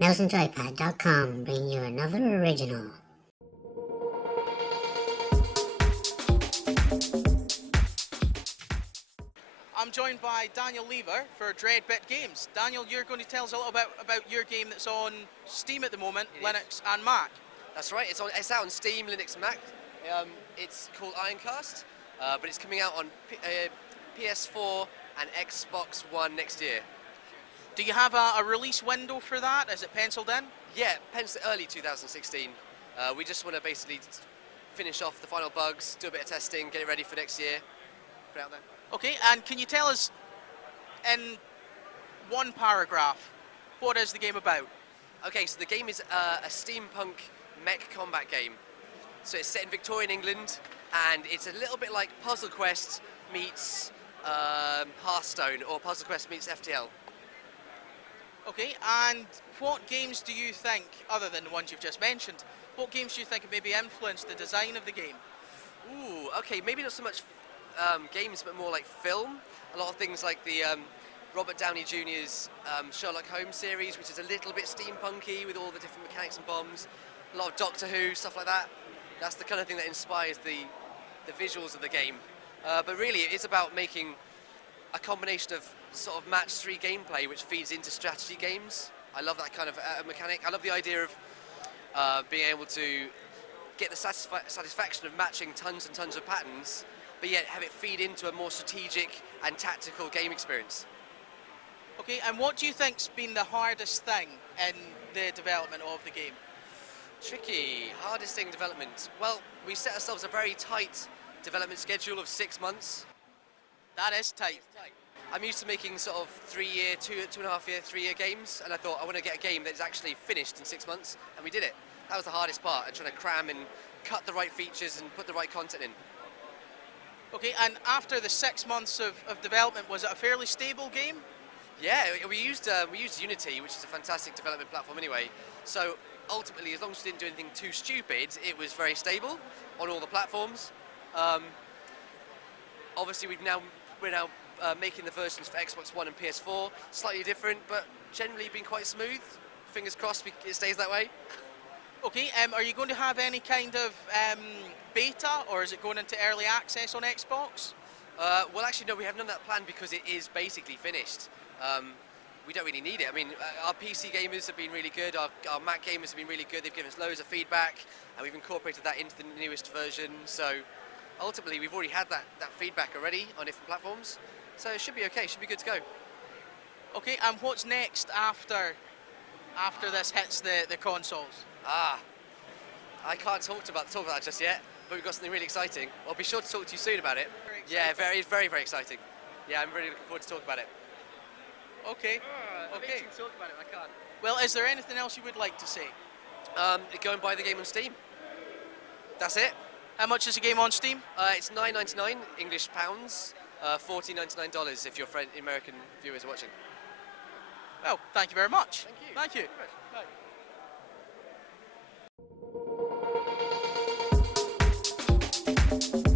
MouseandJoypad.com bring you another original. I'm joined by Daniel Lever for Dreadbit Games. Daniel, you're going to tell us a little about your game that's on Steam at the moment, Linux and Mac. That's right, it's out on Steam, Linux and Mac. It's called Ironcast, but it's coming out on PS4 and Xbox One next year. Do you have a release window for that? Is it penciled in? Yeah, early 2016. We just want to basically finish off the final bugs, do a bit of testing, get it ready for next year, put it out there. Okay, and can you tell us in one paragraph, what is the game about? Okay, so the game is a steampunk mech combat game. So it's set in Victorian England, and it's a little bit like Puzzle Quest meets Hearthstone, or Puzzle Quest meets FTL. Okay, and what games do you think, other than the ones you've just mentioned, what games do you think have maybe influenced the design of the game? Ooh, okay, maybe not so much games, but more like film. A lot of things like the Robert Downey Jr.'s Sherlock Holmes series, which is a little bit steampunky with all the different mechanics and bombs. A lot of Doctor Who, stuff like that. That's the kind of thing that inspires the visuals of the game. But really, it's about making a combination of sort of match 3 gameplay, which feeds into strategy games. I love that kind of mechanic. I love the idea of being able to get the satisfaction of matching tons and tons of patterns, but yet have it feed into a more strategic and tactical game experience. Okay, and what do you think's been the hardest thing in the development of the game? Tricky, hardest thing in development. Well, we set ourselves a very tight development schedule of 6 months. That is tight. I'm used to making sort of 3-year, 2.5 year, 3-year games, and I thought I want to get a game that's actually finished in 6 months, and we did it. That was the hardest part, and trying to cram and cut the right features and put the right content in. Okay, and after the 6 months of development, was it a fairly stable game? Yeah, we used Unity, which is a fantastic development platform anyway. So ultimately, as long as we didn't do anything too stupid, it was very stable on all the platforms. Obviously, we're now making the versions for Xbox One and PS4 slightly different, but generally been quite smooth. Fingers crossed it stays that way. Okay, are you going to have any kind of beta, or is it going into early access on Xbox? Well, actually, no, we have none of that planned because it is basically finished. We don't really need it. I mean, our PC gamers have been really good, our Mac gamers have been really good, they've given us loads of feedback, and we've incorporated that into the newest version, so ultimately we've already had that feedback already on different platforms, so it should be okay, it should be good to go. Okay, and what's next after this hits the consoles? I can't talk about that just yet, but we've got something really exciting. I'll be sure to talk to you soon about it. Yeah, very, very, very exciting. Yeah, I'm really looking forward to talking about it. Okay. Okay. Talk about it, I can't. Well, is there anything else you would like to say? Go and buy the game on Steam. That's it. How much is the game on Steam? It's £9.99 English pounds, $14.99 if your American viewers are watching. Well, thank you very much. Thank you. Thank you. Bye.